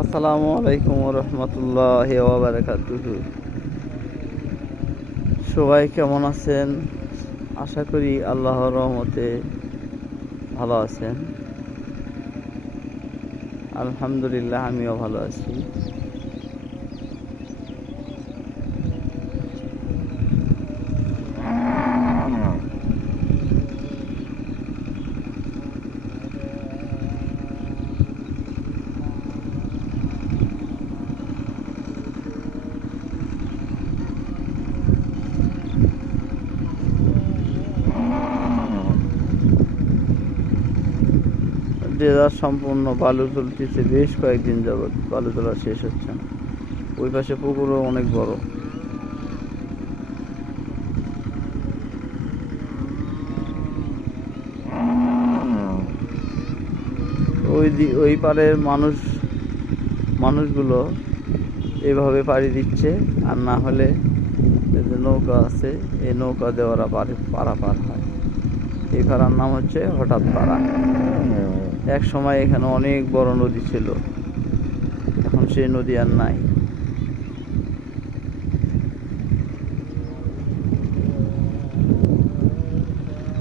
আসসালামু আলাইকুম রহমতুল্লাহি ওয়া বারাকাতুহু। সবাই কেমন আছেন? আশা করি আল্লাহর রহমতে ভালো আছেন। আলহামদুলিল্লাহ, আমিও ভালো আছি। দেদার সম্পূর্ণ বালু তুলতেছে, বেশ কয়েকদিন যাবৎ বালু তোলা শেষ হচ্ছে না। ওই পাশে পুকুরও অনেক বড়। ওই পারের মানুষগুলো এভাবে পাড়ি দিচ্ছে, আর না হলে যে নৌকা আছে এই নৌকা দিয়ে ওরা পারাপার হয়। এই পাড়ার নাম হচ্ছে হঠাৎ পাড়া। এক সময় এখানে অনেক বড় নদী ছিল, এখন সেই নদী আর নাই।